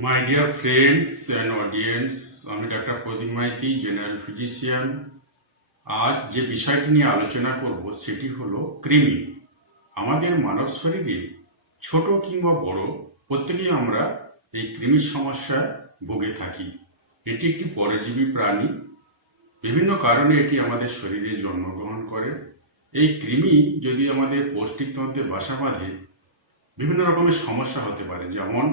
My dear friends and audience, আমি doctor প্রদীপ Maiti, general physician. আজ যে বিষয়টি নিয়ে আলোচনা করব সেটি হলো কৃমি। আমাদের মানব শরীরে ছোট কিংবা বড় প্রত্যেকেই আমরা এই কৃমির সমস্যায় ভুগে থাকি। এটি একটি পরজীবী প্রাণী। বিভিন্ন কারণে এটি আমাদের শরীরে জন্মগ্রহণ করে। এই কৃমি যদি আমাদের পৌষ্টিকতন্ত্রে বাসা বাঁধে, বিভিন্ন রকমের সমস্যা হতে পারে, যেমন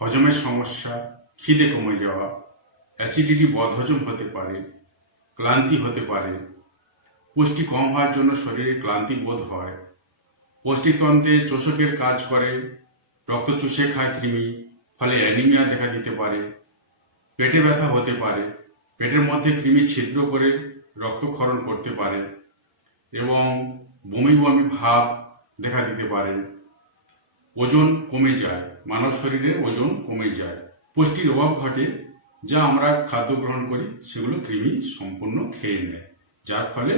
হজমের সমস্যা, খিদে কমে যাওয়া, অ্যাসিডিটি, বদহজম হতে পারে, ক্লান্তি হতে পারে, পুষ্টি কম হওয়ার জন্য শরীরে ক্লান্তি বোধ হয়, পৌষ্টিকতন্ত্রে চোষকের কাজ করে, রক্ত চুষে খায় কৃমি, ফলে অ্যানিমিয়া দেখা দিতে পারে, পেটে ব্যথা হতে পারে, পেটের মধ্যে কৃমি ছিদ্র করে রক্তক্ষরণ করতে পারে এবং বমি বমি ভাব দেখা দিতে পারে। ওজন কমে যায়, মানব শরীরে ওজন কমে যায়, পুষ্টির অভাব ঘটে, যা আমরা খাদ্য গ্রহণ করি সেগুলো কৃমি সম্পূর্ণ খেয়ে নেয়, যার ফলে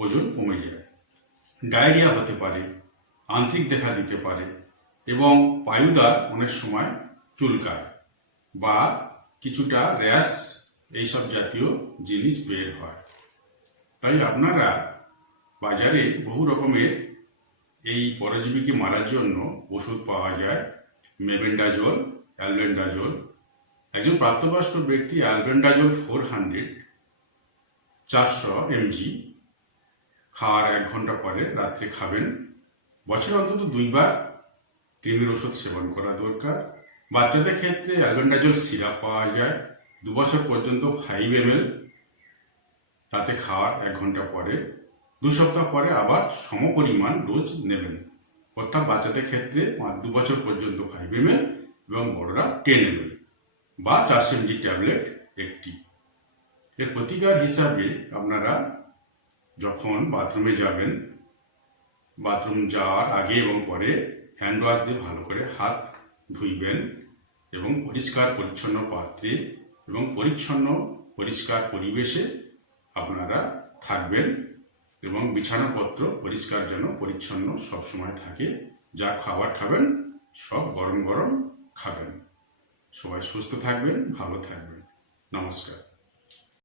ওজন কমে যায়। ডায়রিয়া হতে পারে, আন্ত্রিক দেখা দিতে পারে এবং পায়ুদার অনেক সময় চুলকায় বা কিছুটা র্যাশ, এইসব জাতীয় জিনিস বের হয়। তাই আপনারা বাজারে বহু রকমের এই পরজীবীকে মারার জন্য ওষুধ পাওয়া যায়, মেবেন্ডাজোল, অ্যালবেন্ডাজোল। একজন প্রাপ্তবয়স্ক ব্যক্তি অ্যালবেন্ডাজোল 400 mg খাওয়ার 1 ঘন্টা পরে রাত্রে খাবেন। বছরে অন্তত 2 বার কৃমির ওষুধ সেবন করা দরকার। বাচ্চাদের ক্ষেত্রে অ্যালবেন্ডাজোল সিরাপ পাওয়া যায় 2 বছর পর্যন্ত 5 ml রাতে খাওয়ার 1 ঘন্টা পরে। 2 সপ্তাহ পরে আবার সমপরিমাণ ডোজ নেবেন। অর্থাৎ বাচ্চাদের ক্ষেত্রে 2 বছর পর্যন্ত 5 ml এবং বড়রা 10 ml বা 400 mg ট্যাবলেট একটি। এর প্রতিকার হিসাবে আপনারা যখন বাথরুমে যাবেন, বাথরুম যাওয়ার আগে এবং পরে হ্যান্ড ওয়াশ দিয়ে ভালো করে হাত ধুইবেন এবং পরিষ্কার পরিচ্ছন্ন পাত্রে এবং পরিষ্কার পরিবেশে আপনারা থাকবেন এবং বিছানাপত্র পরিষ্কার যেন পরিচ্ছন্ন সবসময় থাকে। যা খাবার খাবেন সব গরম গরম খাবেন। সবাই সুস্থ থাকবেন, ভালো থাকবেন। নমস্কার।